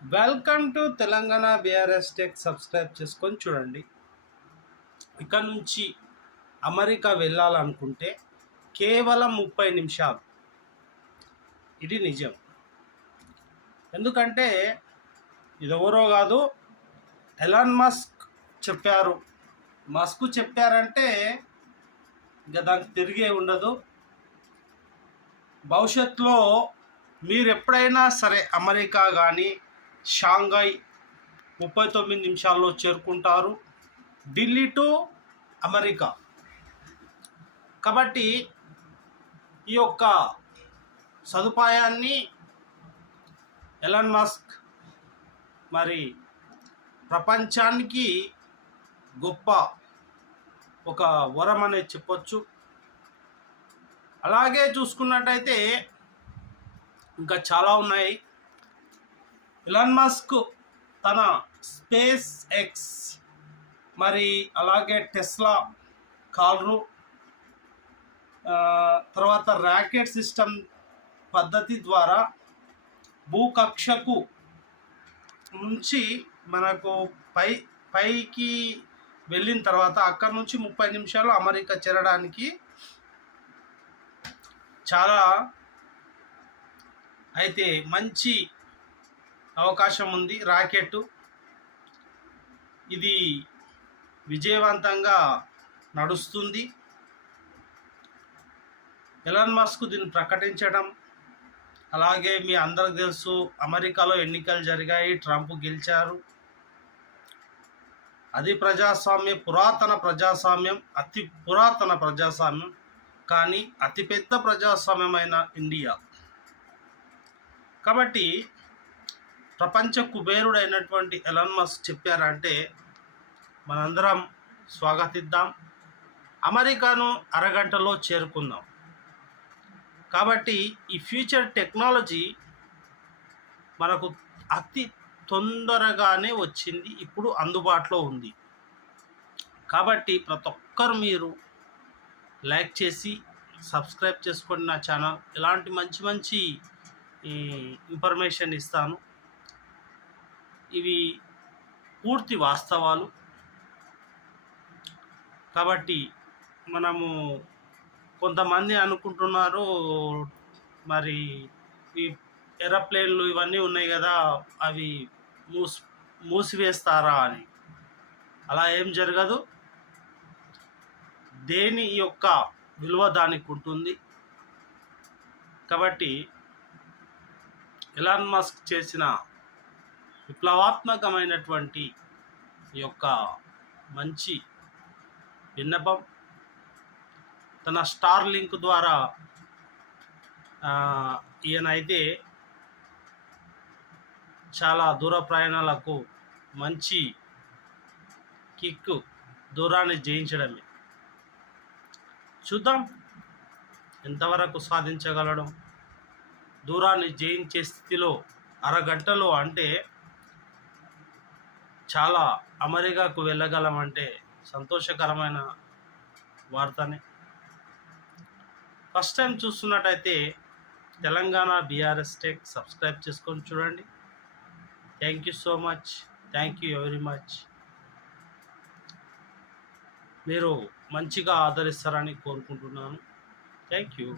Welcome to Telangana BRS tech. Subscribe చేసుకొని చూడండి. ఇక్కడ నుంచి అమెరికా వెళ్ళాలనుకుంటే కేవలం 30 నిమిషాలు. ఇది నిజం. ఎందుకంటే ఇది ఎవరో కాదు, ఎలాన్ మస్క్ చెప్పారు. మస్క్ చెప్పారంటే ఇంకా దానికి తిరిగే ఉండదు. భవిష్యత్తులో మీరు ఎప్పుడైనా సరే అమెరికా కానీ షాంఘై 39 నిమిషాల్లో చేరుకుంటారు, ఢిల్లీ టు అమెరికా. కాబట్టి ఈ యొక్క సదుపాయాన్ని ఎలాన్ మస్క్ మరి ప్రపంచానికి గొప్ప ఒక వరం అనేది చెప్పొచ్చు. అలాగే చూసుకున్నట్టయితే ఇంకా చాలా ఉన్నాయి. ఎలాన్ మస్క్ తన స్పేస్ ఎక్స్ మరి అలాగే టెస్లా కార్లు, తర్వాత రాకెట్ సిస్టమ్ పద్ధతి ద్వారా భూకక్షకు నుంచి మనకు పైకి వెళ్ళిన తర్వాత అక్కడ నుంచి 30 నిమిషాలు అమెరికా చేరడానికి చాలా అయితే మంచి అవకాశం ఉంది. రాకెట్ ఇది విజయవంతంగా నడుస్తుంది. ఎలాన్ మస్క్ దీన్ని ప్రకటించడం, అలాగే మీ అందరికి తెలుసు అమెరికాలో ఎన్నికలు జరిగాయి, ట్రంప్ గెలిచారు. అది పురాతన ప్రజాస్వామ్యం, అతి పురాతన ప్రజాస్వామ్యం, కానీ అతిపెద్ద ప్రజాస్వామ్యమైన ఇండియా. కాబట్టి ప్రపంచ కుబేరుడైనటువంటి ఎలాన్ మస్క్ చెప్పారంటే మనందరం స్వాగతిద్దాం. అమెరికాను అరగంటలో చేరుకుందాం. కాబట్టి ఈ ఫ్యూచర్ టెక్నాలజీ మనకు అతి తొందరగానే వచ్చింది, ఇప్పుడు అందుబాటులో ఉంది. కాబట్టి ప్రతి ఒక్కరు మీరు లైక్ చేసి సబ్స్క్రైబ్ చేసుకోండి నా ఛానల్. ఇలాంటి మంచి మంచి ఇన్ఫర్మేషన్ ఇస్తాను. ఇవి పూర్తి వాస్తవాలు. కాబట్టి మనము కొంతమంది అనుకుంటున్నారు మరి ఈ ఏరోప్లేన్లు ఇవన్నీ ఉన్నాయి కదా, అవి మూసివేస్తారా అని. అలా ఏం జరగదు. దేని యొక్క విలువ దానికి ఉంటుంది. కాబట్టి ఎలాన్ మస్క్ చేసిన విప్లవాత్మకమైనటువంటి ఈ యొక్క మంచి విన్నపం, తన స్టార్ లింక్ ద్వారా ఈయనైతే చాలా దూర ప్రయాణాలకు మంచి కిక్, దూరాన్ని జయించడమే. చూద్దాం ఎంతవరకు సాధించగలడం. దూరాన్ని జయించే స్థితిలో అరగంటలో అంటే చాలా అమెరికాకు వెళ్ళగలమంటే సంతోషకరమైన వార్తనే. ఫస్ట్ టైం చూస్తున్నట్టయితే తెలంగాణ బీఆర్ఎస్ టెక్ సబ్స్క్రైబ్ చేసుకొని చూడండి. Thank you so much. Thank you very much. మీరు మంచిగా ఆదరిస్తారని కోరుకుంటున్నాను. Thank you.